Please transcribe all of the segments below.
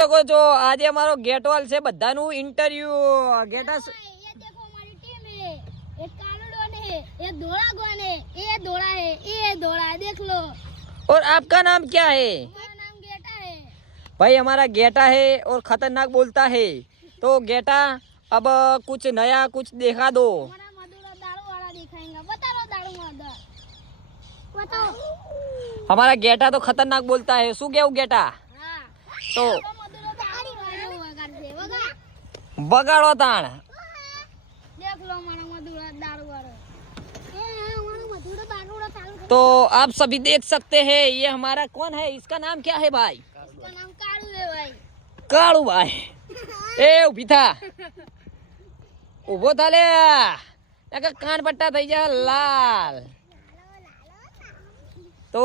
શકો છો આજે અમારો ગેટવાલ છે બધાનું ઇન્ટરવ્યુ ગેટા ये देखो हमारी टीम है एक कालो डॉन है एक धोला गोन है ये धोला है ये धोला है देख लो और आपका नाम क्या है हमारा नाम गेटा है भाई हमारा गेटा है और खतरनाक बोलता है तो गेटा अब कुछ नया कुछ देखा दो हमारा मधुरा दारू वाला दिखाएंगे बता लो दारू वाला बताओ हमारा गेटा तो खतरनाक बोलता है શું કેવું ગેટા हाँ તો तो चालू कर तो आप सभी देख सकते हैं ये हमारा कौन है इसका नाम क्या है भाई इसका नाम कालू है भाई કાળુ ભાઈ એ ઉભી થા ઉભો થા લે નકર કાન પટ્ટા થઈ જાય લાલ तो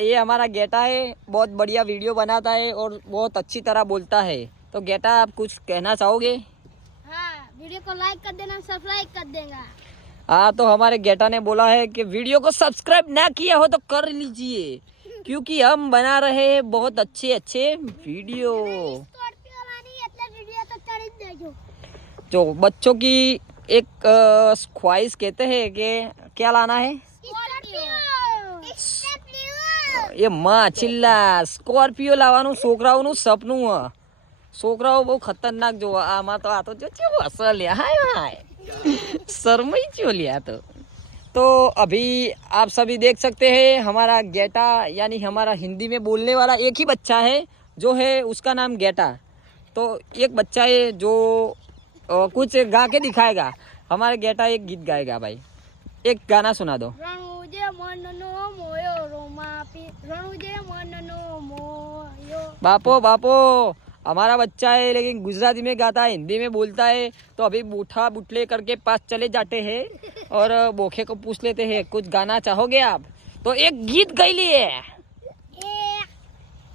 ये हमारा गेटा है बहुत बढ़िया वीडियो बनाता है और बहुत अच्छी तरह बोलता है तो गेटा आप कुछ कहना चाहोगे हाँ वीडियो को लाइक कर देना सब्सक्राइब कर देगा हाँ तो हमारे गेटा ने बोला है कि वीडियो को सब्सक्राइब ना किया हो तो कर लीजिए क्योंकि हम बना रहे हैं बहुत अच्छे अच्छे वीडियो સ્કોર્પિયો લાની એટલે વિડિયો તો ચડી જ દેજો जो बच्चों की एक अ, ख्वाहिश कहते हैं कि क्या लाना है સ્કોર્પિયો એ માં છિલ્લા સ્કોર્પિયો લાવવાનું છોકરાઓનું સપનું હ છોકરાઓ બહુ ખતરનાક જોવા આમાં તો આ તો જો કેવો અસર લ્યા હાય હાય शर्मई क्यों लिया तो तो अभी आप सभी देख सकते हैं हमारा गेटा यानी हमारा हिंदी में बोलने वाला एक ही बच्चा है जो है उसका नाम गेटा तो एक बच्चा है जो अ, कुछ गा के दिखाएगा हमारे गेटा एक गीत गाएगा भाई एक गाना सुना दो રણુજે મનનો મોયો રોમાપી રણુજે મનનો મોયો बापो बापो हमारा बच्चा है लेकिन गुजराती में गाता है हिंदी में बोलता है तो अभी बूठा बुटले करके पास चले जाते हैं और बोखे को पूछ लेते हैं कुछ गाना चाहोगे आप तो एक गीत गाई लिए એ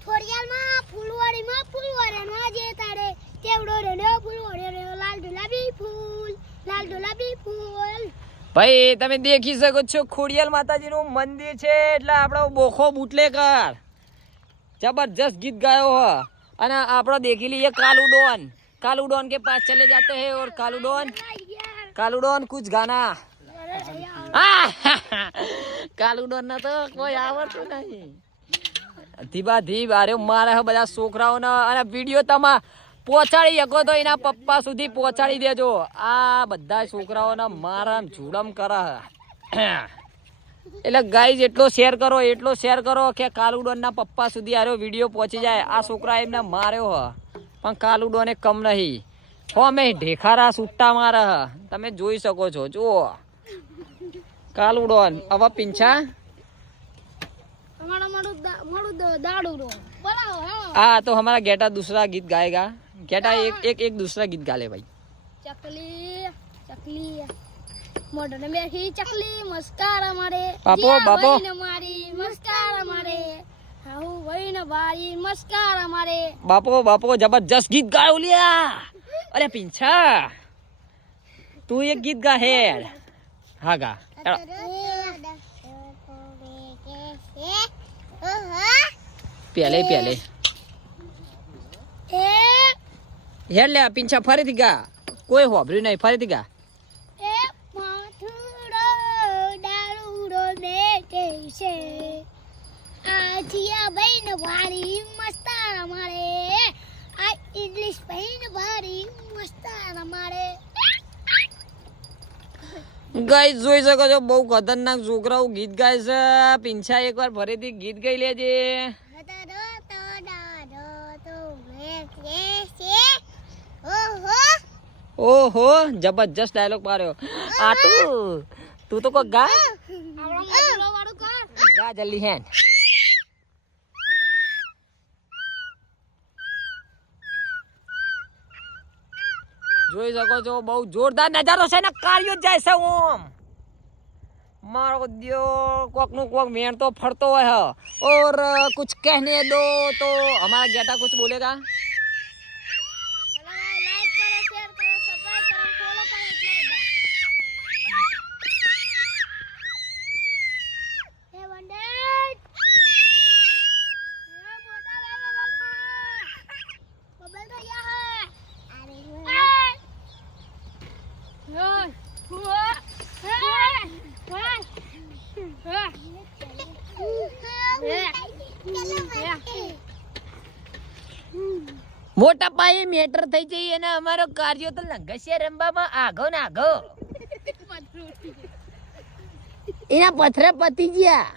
થોડિયારમાં ફૂલવાડીમાં ફૂલવાડીમાં જે તારે કેવડો રેડ્યો ફૂલવાડ્યો રેડ્યો લાલ ગુલાબી ફૂલ લાલ ગુલાબી ફૂલ ભાઈ તમે દેખી શકો છો ખોડિયાલ માતાજીનું મંદિર છે એટલે આપણો બોખો બુટલેકર જબરજસ્ત ગીત ગાયો હ અને આપણો દેખી લઈએ કાલુ ડોન कालू डॉन के पास चले जाते हैं और कालू डॉन कालू डॉन कुछ गाना કાલુ ડોન ને તો કોઈ આવડતું નહીં ધીબા ધીબ અરે મારે હવે બધા છોકરાઓને અને વિડીયો તમે પહોંચાડી શકો તો એના પપ્પા સુધી પહોંચાડી દેજો આ બધા છોકરાઓને મારા જુડમ કરે એટલે ગાઈઝ એટલો શેર કરો એટલો શેર કરો કે કાલુડોનના પપ્પા સુધી આરો વીડિયો પહોંચી જાય. આ છોકરા એમને માર્યો હ. પણ કાલુડોને કમ નહીં. હો મેં ઢેખારા સુટ્ટા મારા હ. તમે જોઈ શકો છો જુઓ. કાલુડોન હવે પીંછા? હા. તો હમારા ગેટા દૂસરા ગીત ગાયેગા. ગેટા એક એક એક દૂસરા ગીત ગાલે ભાઈ. ચકલી ચકલી. મોઢાને મેખી ચકલી મસ્કારા મારે બાપો બાપો. મારી મસ્કારા મારે હાઉ વઈને ભાઈ મસ્કારા મારે બાપો બાપો જબરજસ્ત ગીત ગાયો લ્યા. અરે પિંછા. તું એક ગીત ગા હેડ. હા ગા. પેલે પેલે હેડ લે પિંછા ફરીથી ગા. કોઈ હોભર્યું નહીં ફરીથી ગા. વારી અમારે ગાય જોઈ શકો છો બહુ ખતરનાક છોકરાઓ ગીત ગાય છે. પીંછા એકવાર ફરીથી ગીત ગાઈ લેજે ઓહો જબરજસ્ત ડાયલોગ માર્યો આ તું તું તો કો ગા? ગા જલ્દી હેન. જોઈ શકો છો, બહુ જોરદાર નજારો છે ને કાર્યો જ જાય છે ઓમ. મારો દેવ કોકનું કોક મેણ તો ફરતો હોય ઓર, કુછ કહેને દો તો હમારા ગેટા કુછ બોલેગા? મોટા પાયે મેટર થઈ જઈએ અને અમારો કાર્યો તો લંઘશે રંબામાં આગો ને આગો. એના પથરા પતી ગયા.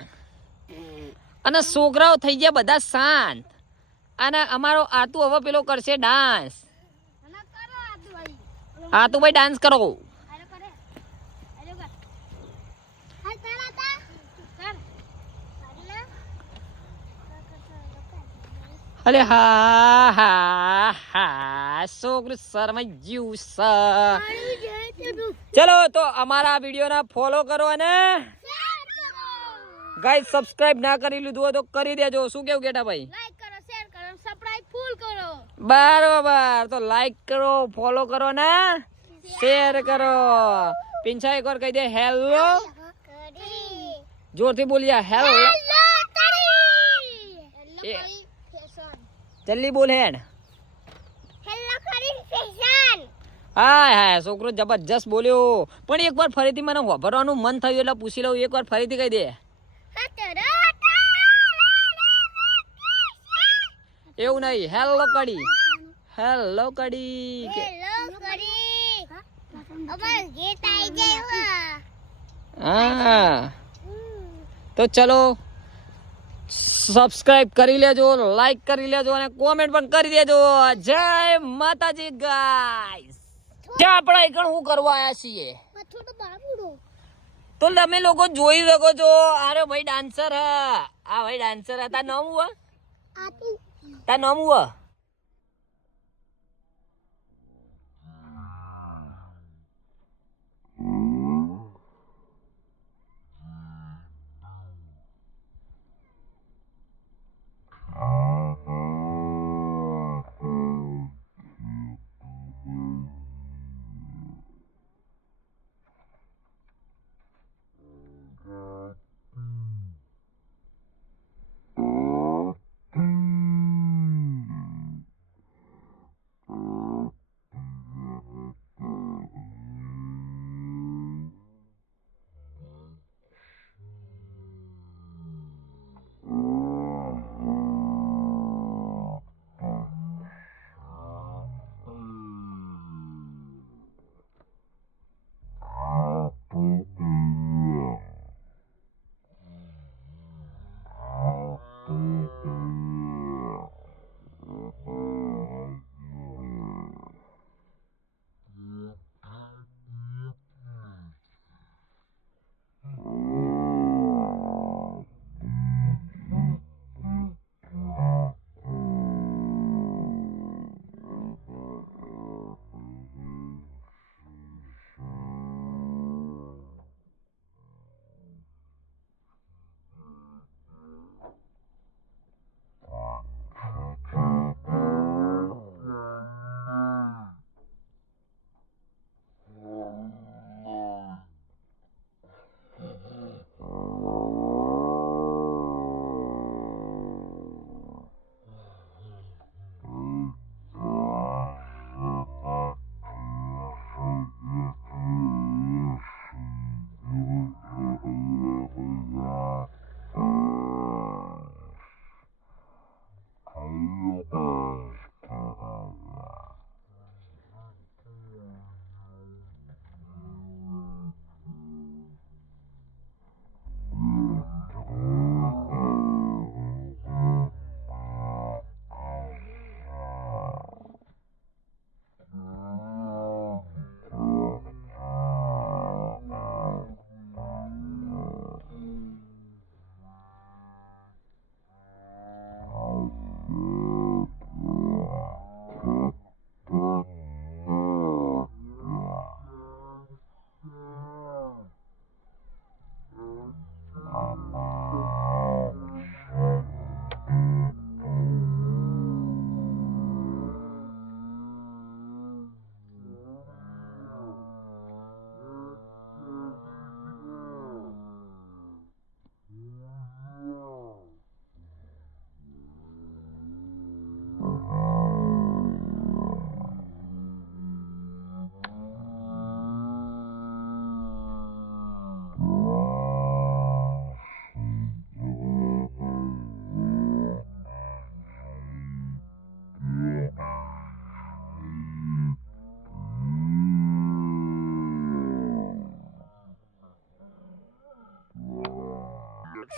અને છોકરાઓ થઈ ગયા બધા શાંત. અને અમારો આતુ હવે પેલો કરશે ડાન્સ આતુભાઈ. ડાન્સ કરો. અલે હા હા હા છોકરું શરમાઈ ગયું ચલો તો અમારા વિડીયોના ફોલો કરો અને ગાઈસ સબસ્ક્રાઇબ ના કરી લીધું હોય તો કરી દેજો. શું કેવું કેટા ભાઈ? બરોબર તો લાઈક કરો ફોલો કરો ને શેર કરો. પિંછા એકવાર કહી દે હેલો જોરથી બોલિયા હેલો જલ્દી બોલ હેડ. હેલો કરી સ્ટેશન હાય હાય છોકરો જબરજસ્ત બોલ્યો. પણ એકવાર ફરીથી મને વાપરવાનું મન થયું એટલે પૂછી લઉં એકવાર ફરીથી કહી દે. એવું નહીં. હેલો કડી. હેલો કડી. હા. તો ચલો. સબસ્ક્રાઇબ કરી લેજો લાઈક કરી લેજો અને કોમેન્ટ પણ કરી દેજો. જય માતાજી ગાઈસ જ્યાં આપણે આગળ શું કરવા આવ્યા છીએ? તો તમે લોકો જોઈ શકો છો અરે ભાઈ ડાન્સર હ. આ ભાઈ ડાન્સર હતા નામ હું? આ તું નામ હું?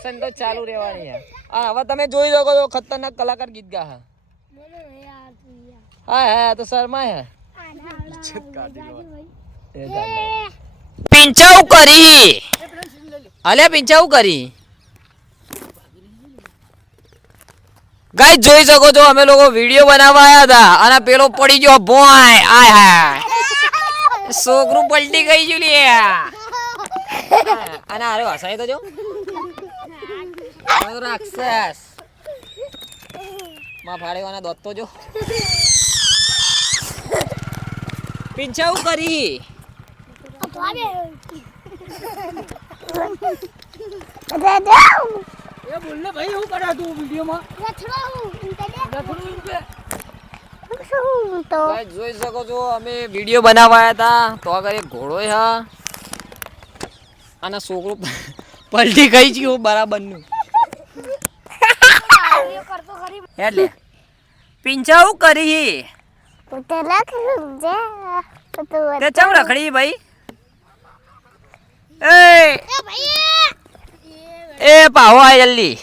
એક્શન તો ચાલુ રહેવાની હા. હવે તમે જોઈ શકો છો ખતરનાક કલાકાર ગીત ગા હા. હા હા તો શર્મા હે. પિંચાઉ કરી. અલે પિંચાઉ કરી. ગાય જોઈ શકો છો અમે લોકો વીડિયો બનાવવા આવ્યા હતા અને પેલો પડી ગયો ભોય. આય હા છોકરું પલટી ગઈ ગયું લે અને અરે હસાય તો જો. રાક્ષસ. માં ફાડેવાના દોત જો. પિંચાઉ કરી. એ બોલ ને ભાઈ એવું કરે તું વિડીયોમાં? જોઈ શકો છો અમે વીડિયો બનાવાયા હતા. તો આગળ એક ઘોડો હા. અને છોકરો પલટી ગઈ ગયું બરાબરનું. એટલે પિંચાવું કરી. તે ચમ રખડી ભાઈ? એ એ પાહો આ જલ્દી.